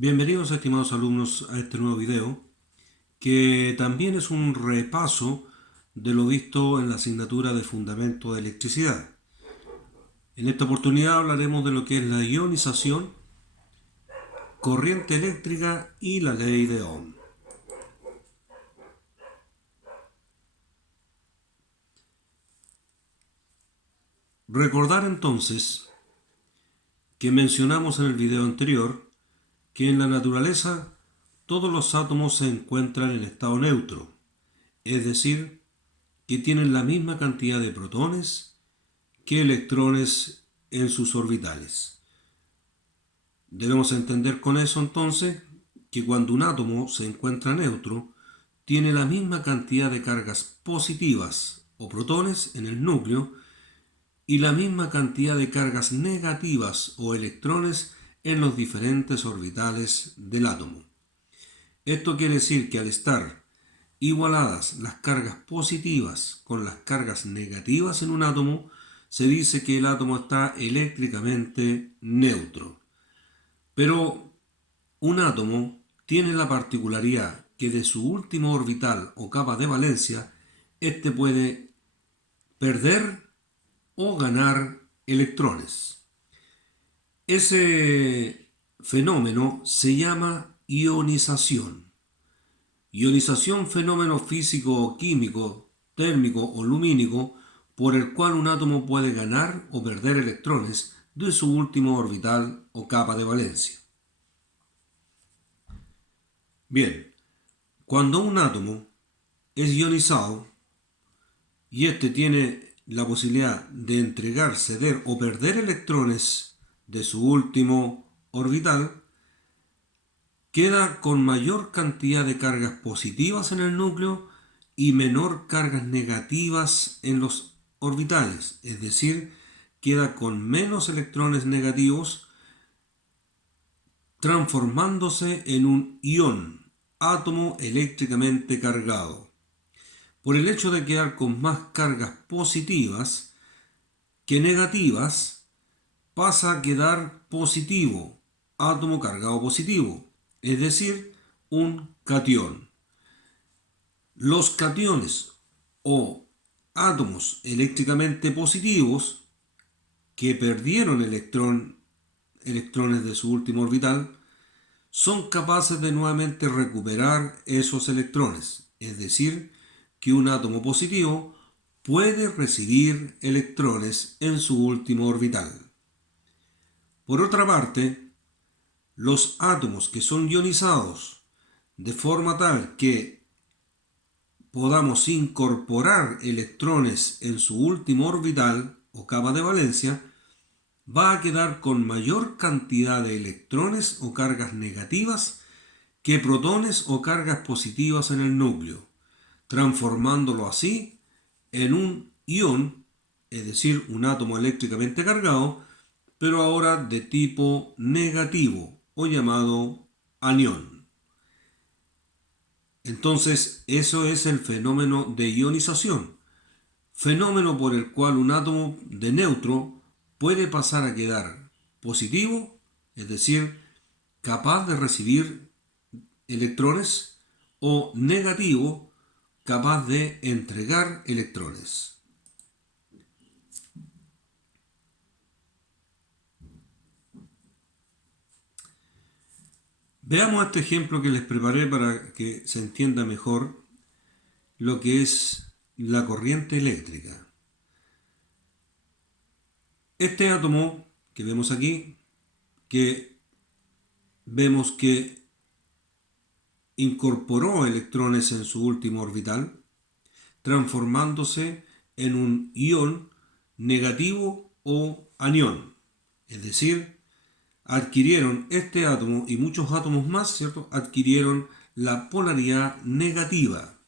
Bienvenidos, estimados alumnos, a este nuevo video, que también es un repaso de lo visto en la asignatura de Fundamento de Electricidad. En esta oportunidad hablaremos de lo que es la ionización, corriente eléctrica y la ley de Ohm. Recordar entonces que mencionamos en el video anterior que en la naturaleza todos los átomos se encuentran en estado neutro, es decir, que tienen la misma cantidad de protones que electrones en sus orbitales. Debemos entender con eso entonces que cuando un átomo se encuentra neutro, tiene la misma cantidad de cargas positivas o protones en el núcleo y la misma cantidad de cargas negativas o electrones en los diferentes orbitales del átomo. Esto quiere decir que al estar igualadas las cargas positivas con las cargas negativas en un átomo, se dice que el átomo está eléctricamente neutro. Pero un átomo tiene la particularidad que de su último orbital o capa de valencia, éste puede perder o ganar electrones. Ese fenómeno se llama ionización. Ionización, fenómeno físico o químico, térmico o lumínico, por el cual un átomo puede ganar o perder electrones de su último orbital o capa de valencia. Bien, cuando un átomo es ionizado y éste tiene la posibilidad de entregar, ceder o perder electrones de su último orbital, queda con mayor cantidad de cargas positivas en el núcleo y menor cargas negativas en los orbitales, es decir, queda con menos electrones negativos, transformándose en un ion, átomo eléctricamente cargado. Por el hecho de quedar con más cargas positivas que negativas, pasa a quedar positivo, átomo cargado positivo, es decir, un catión. Los cationes o átomos eléctricamente positivos que perdieron electrones de su último orbital son capaces de nuevamente recuperar esos electrones, es decir, que un átomo positivo puede recibir electrones en su último orbital. Por otra parte, los átomos que son ionizados de forma tal que podamos incorporar electrones en su último orbital o capa de valencia, va a quedar con mayor cantidad de electrones o cargas negativas que protones o cargas positivas en el núcleo, transformándolo así en un ion, es decir, un átomo eléctricamente cargado, pero ahora de tipo negativo o llamado anión. Entonces, eso es el fenómeno de ionización, fenómeno por el cual un átomo de neutro puede pasar a quedar positivo, es decir, capaz de recibir electrones, o negativo, capaz de entregar electrones. Veamos este ejemplo que les preparé para que se entienda mejor lo que es la corriente eléctrica. Este átomo que vemos aquí, que vemos que incorporó electrones en su último orbital, transformándose en un ion negativo o anión. Es decir, adquirieron este átomo y muchos átomos más, ¿cierto? Adquirieron la polaridad negativa,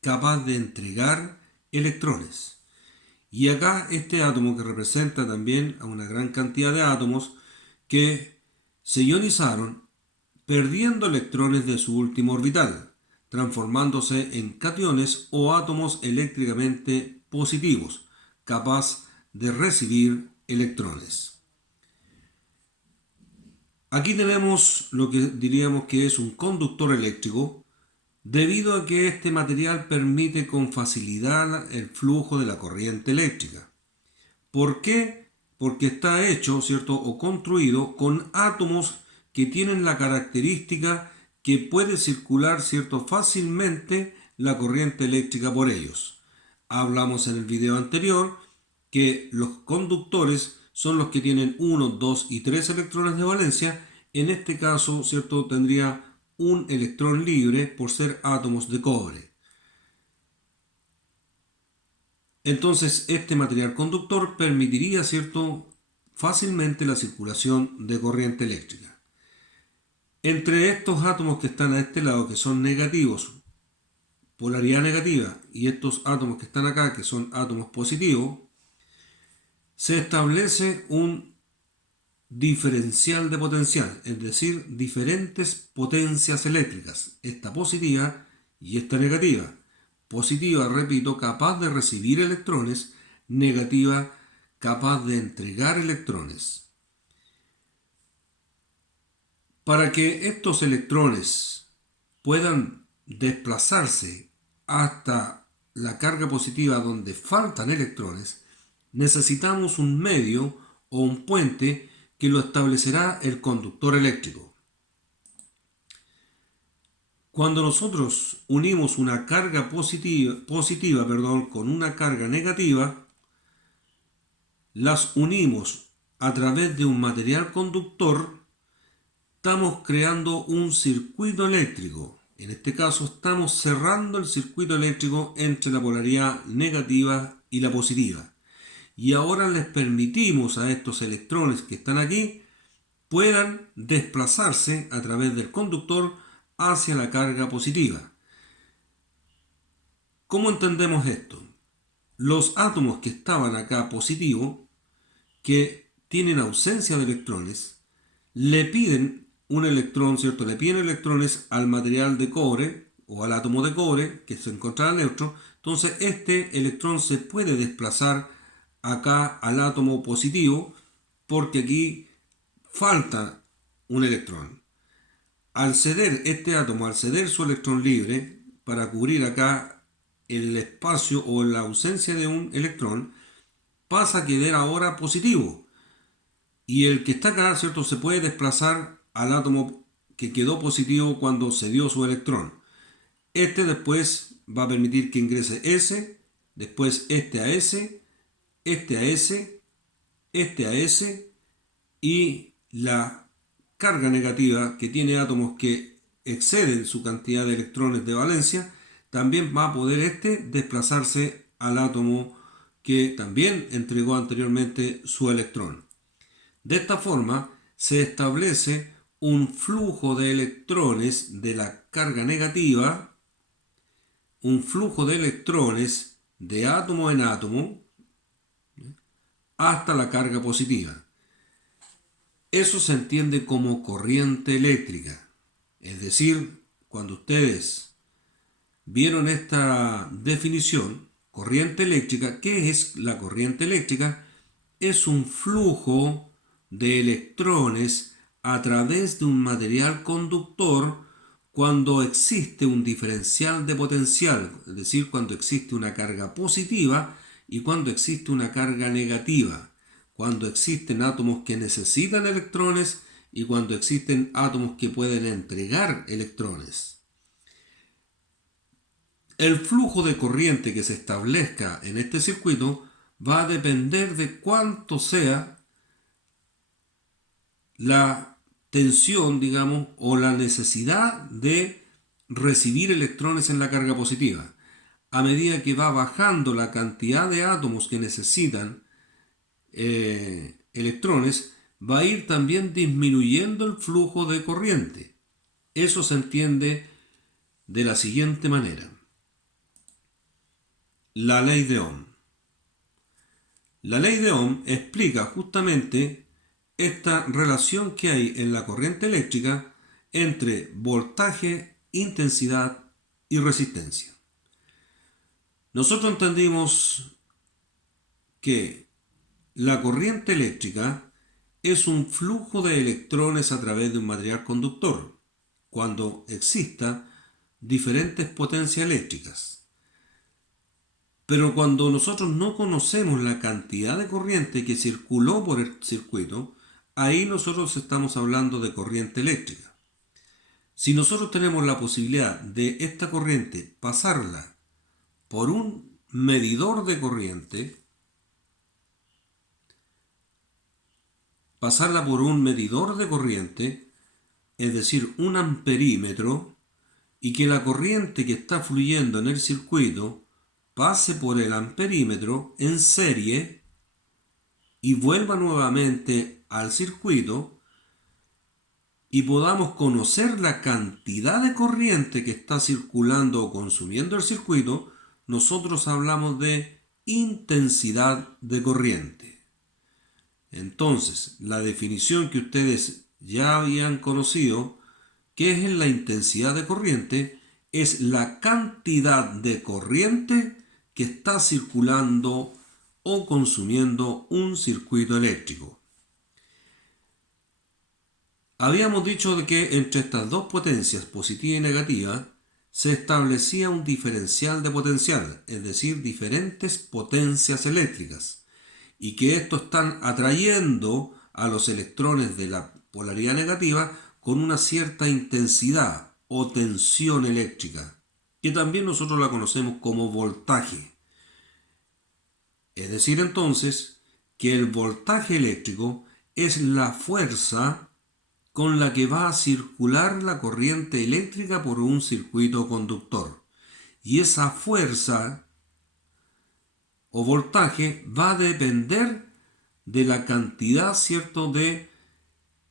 capaz de entregar electrones. Y acá este átomo que representa también a una gran cantidad de átomos que se ionizaron perdiendo electrones de su último orbital, transformándose en cationes o átomos eléctricamente positivos, capaz de recibir electrones. Aquí tenemos lo que diríamos que es un conductor eléctrico, debido a que este material permite con facilidad el flujo de la corriente eléctrica. ¿Por qué? Porque está hecho, ¿cierto? O construido con átomos que tienen la característica que puede circular, ¿cierto? Fácilmente la corriente eléctrica por ellos. Hablamos en el video anterior que los conductores son los que tienen 1, 2 y 3 electrones de valencia. En este caso, ¿cierto? Tendría un electrón libre por ser átomos de cobre. Entonces, este material conductor permitiría, ¿cierto?, fácilmente la circulación de corriente eléctrica. Entre estos átomos que están a este lado, que son negativos, polaridad negativa, y estos átomos que están acá, que son átomos positivos, se establece un diferencial de potencial, es decir, diferentes potencias eléctricas, esta positiva y esta negativa. Positiva, repito, capaz de recibir electrones, negativa, capaz de entregar electrones. Para que estos electrones puedan desplazarse hasta la carga positiva donde faltan electrones, necesitamos un medio o un puente que lo establecerá el conductor eléctrico. Cuando nosotros unimos una carga positiva con una carga negativa, las unimos a través de un material conductor, estamos creando un circuito eléctrico. En este caso estamos cerrando el circuito eléctrico entre la polaridad negativa y la positiva. Y ahora les permitimos a estos electrones que están aquí puedan desplazarse a través del conductor hacia la carga positiva. ¿Cómo entendemos esto? Los átomos que estaban acá positivos, que tienen ausencia de electrones, le piden un electrón, ¿cierto? Le piden electrones al material de cobre o al átomo de cobre que se encuentra neutro. Entonces este electrón se puede desplazar acá al átomo positivo porque aquí falta un electrón. Al ceder este átomo, al ceder su electrón libre para cubrir acá el espacio o la ausencia de un electrón, pasa a quedar ahora positivo. Y el que está acá, ¿cierto?, se puede desplazar al átomo que quedó positivo cuando cedió su electrón. Este después va a permitir que ingrese S, después este a S, este a S, este a S, y la carga negativa que tiene átomos que exceden su cantidad de electrones de valencia, también va a poder desplazarse al átomo que también entregó anteriormente su electrón. De esta forma se establece un flujo de electrones de la carga negativa, un flujo de electrones de átomo en átomo hasta la carga positiva. Eso se entiende como corriente eléctrica. Es decir, cuando ustedes vieron esta definición, corriente eléctrica, ¿qué es la corriente eléctrica? Es un flujo de electrones a través de un material conductor cuando existe un diferencial de potencial, es decir, cuando existe una carga positiva y cuando existe una carga negativa, cuando existen átomos que necesitan electrones y cuando existen átomos que pueden entregar electrones. El flujo de corriente que se establezca en este circuito va a depender de cuánto sea la tensión, digamos, o la necesidad de recibir electrones en la carga positiva. A medida que va bajando la cantidad de átomos que necesitan electrones, va a ir también disminuyendo el flujo de corriente. Eso se entiende de la siguiente manera. La ley de Ohm. La ley de Ohm explica justamente esta relación que hay en la corriente eléctrica entre voltaje, intensidad y resistencia. Nosotros entendimos que la corriente eléctrica es un flujo de electrones a través de un material conductor, cuando exista diferentes potencias eléctricas. Pero cuando nosotros no conocemos la cantidad de corriente que circuló por el circuito, ahí nosotros estamos hablando de corriente eléctrica. Si nosotros tenemos la posibilidad de esta corriente pasarla por un medidor de corriente, es decir, un amperímetro, y que la corriente que está fluyendo en el circuito pase por el amperímetro en serie y vuelva nuevamente al circuito, y podamos conocer la cantidad de corriente que está circulando o consumiendo el circuito, nosotros hablamos de intensidad de corriente. Entonces, la definición que ustedes ya habían conocido, que es la intensidad de corriente, es la cantidad de corriente que está circulando o consumiendo un circuito eléctrico. Habíamos dicho de que entre estas dos potencias, positiva y negativa, se establecía un diferencial de potencial, es decir, diferentes potencias eléctricas, y que estos están atrayendo a los electrones de la polaridad negativa con una cierta intensidad o tensión eléctrica, que también nosotros la conocemos como voltaje. Es decir, entonces, que el voltaje eléctrico es la fuerza con la que va a circular la corriente eléctrica por un circuito conductor. Y esa fuerza o voltaje va a depender de la cantidad, ¿cierto?, de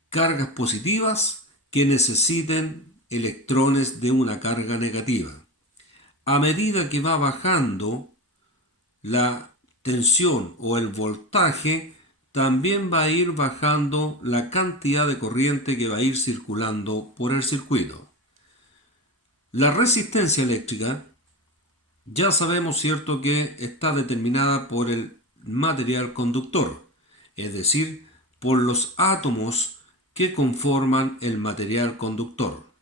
cargas positivas que necesiten electrones de una carga negativa. A medida que va bajando la tensión o el voltaje, también va a ir bajando la cantidad de corriente que va a ir circulando por el circuito. La resistencia eléctrica, ya sabemos, ¿cierto?, que está determinada por el material conductor, es decir, por los átomos que conforman el material conductor.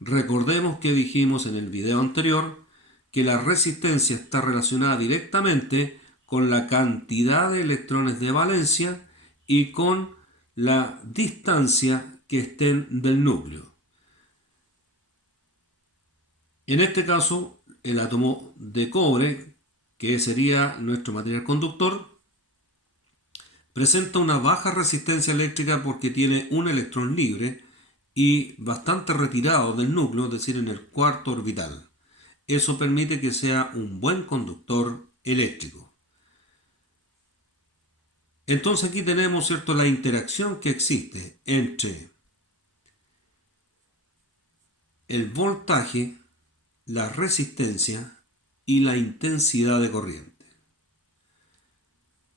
Recordemos que dijimos en el video anterior que la resistencia está relacionada directamente con la cantidad de electrones de valencia y con la distancia que estén del núcleo. En este caso, el átomo de cobre, que sería nuestro material conductor, presenta una baja resistencia eléctrica porque tiene un electrón libre y bastante retirado del núcleo, es decir, en el cuarto orbital. Eso permite que sea un buen conductor eléctrico. Entonces aquí tenemos, ¿cierto?, la interacción que existe entre el voltaje, la resistencia y la intensidad de corriente.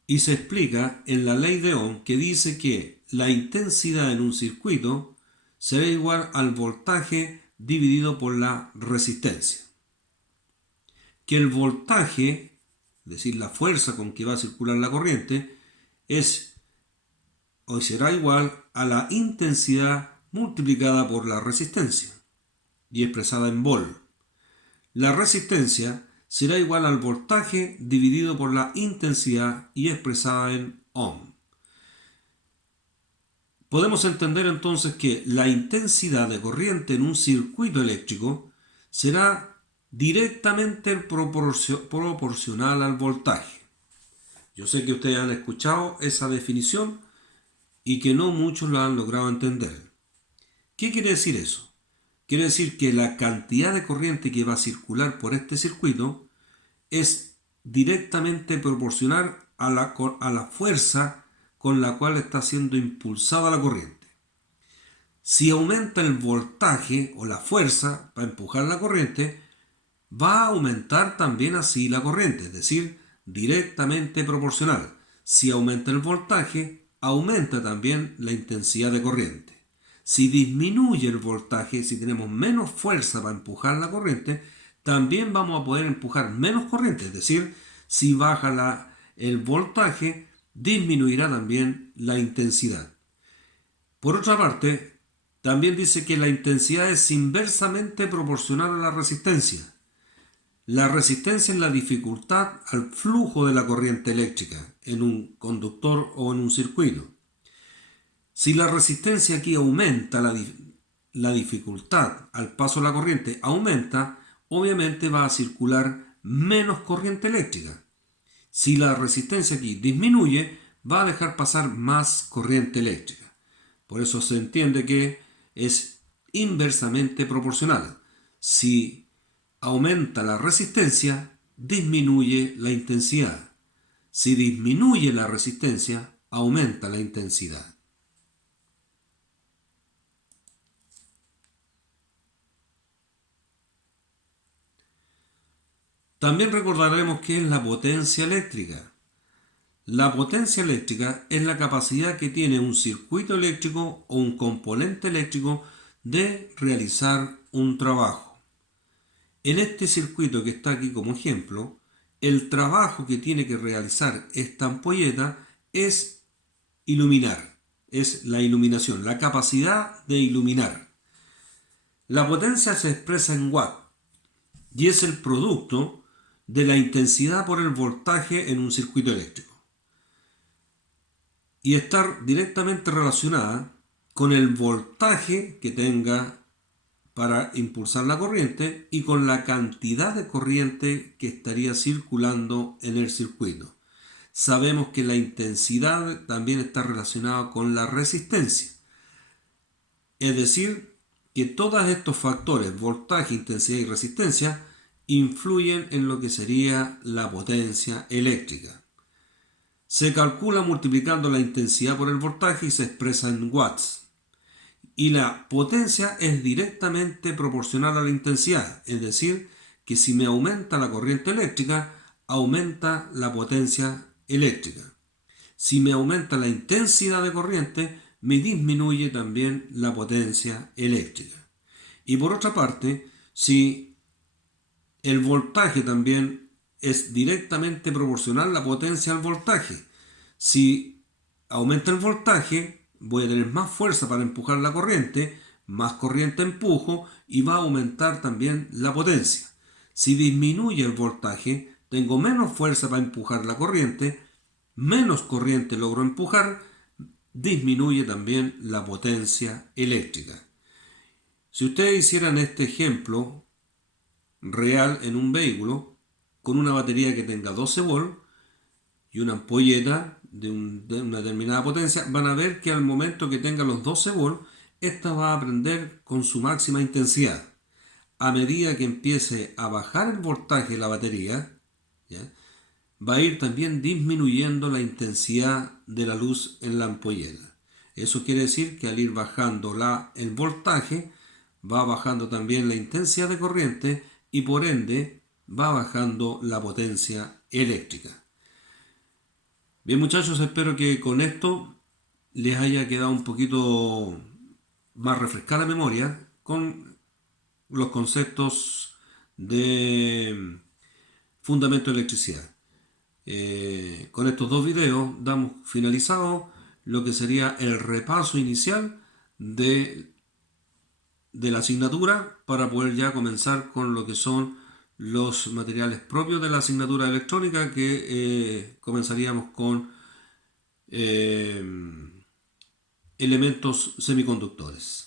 Y se explica en la ley de Ohm, que dice que la intensidad en un circuito será igual al voltaje dividido por la resistencia. Que el voltaje, es decir, la fuerza con que va a circular la corriente, será igual a la intensidad multiplicada por la resistencia y expresada en volt. La resistencia será igual al voltaje dividido por la intensidad y expresada en ohm. Podemos entender entonces que la intensidad de corriente en un circuito eléctrico será directamente proporcional al voltaje. Yo sé que ustedes han escuchado esa definición y que no muchos la han logrado entender. ¿Qué quiere decir eso? Quiere decir que la cantidad de corriente que va a circular por este circuito es directamente proporcional a la fuerza con la cual está siendo impulsada la corriente. Si aumenta el voltaje o la fuerza para empujar la corriente, va a aumentar también así la corriente, es decir, directamente proporcional. Si aumenta el voltaje, aumenta también la intensidad de corriente. Si disminuye el voltaje, si tenemos menos fuerza para empujar la corriente, también vamos a poder empujar menos corriente. Es decir, si baja el voltaje, disminuirá también la intensidad. Por otra parte, también dice que la intensidad es inversamente proporcional a la resistencia. La resistencia es la dificultad al flujo de la corriente eléctrica en un conductor o en un circuito. Si la resistencia aquí aumenta, la dificultad al paso de la corriente aumenta, obviamente va a circular menos corriente eléctrica. Si la resistencia aquí disminuye, va a dejar pasar más corriente eléctrica. Por eso se entiende que es inversamente proporcional. Si aumenta la resistencia, disminuye la intensidad. Si disminuye la resistencia, aumenta la intensidad. También recordaremos qué es la potencia eléctrica. La potencia eléctrica es la capacidad que tiene un circuito eléctrico o un componente eléctrico de realizar un trabajo. En este circuito que está aquí como ejemplo, el trabajo que tiene que realizar esta ampolleta es iluminar, es la iluminación, la capacidad de iluminar. La potencia se expresa en watt y es el producto de la intensidad por el voltaje en un circuito eléctrico. Y estar directamente relacionada con el voltaje que tenga para impulsar la corriente y con la cantidad de corriente que estaría circulando en el circuito. Sabemos que la intensidad también está relacionada con la resistencia. Es decir, que todos estos factores, voltaje, intensidad y resistencia, influyen en lo que sería la potencia eléctrica. Se calcula multiplicando la intensidad por el voltaje y se expresa en watts. Y la potencia es directamente proporcional a la intensidad, es decir, que si me aumenta la corriente eléctrica, aumenta la potencia eléctrica. Si me aumenta la intensidad de corriente, me disminuye también la potencia eléctrica. Y por otra parte, si el voltaje también es directamente proporcional a la potencia al voltaje. Si aumenta el voltaje, voy a tener más fuerza para empujar la corriente, más corriente empujo y va a aumentar también la potencia. Si disminuye el voltaje, tengo menos fuerza para empujar la corriente, menos corriente logro empujar, disminuye también la potencia eléctrica. Si ustedes hicieran este ejemplo real en un vehículo con una batería que tenga 12 volts y una ampolleta de una determinada potencia, van a ver que al momento que tenga los 12 volts, esta va a prender con su máxima intensidad. A medida que empiece a bajar el voltaje de la batería, ¿ya?, va a ir también disminuyendo la intensidad de la luz en la ampolleta. Eso quiere decir que al ir bajando el voltaje, va bajando también la intensidad de corriente y por ende va bajando la potencia eléctrica. Bien, muchachos, espero que con esto les haya quedado un poquito más refrescada la memoria con los conceptos de fundamento de electricidad. Con estos dos videos damos finalizado lo que sería el repaso inicial de la asignatura para poder ya comenzar con lo que son los materiales propios de la asignatura electrónica, que comenzaríamos con elementos semiconductores.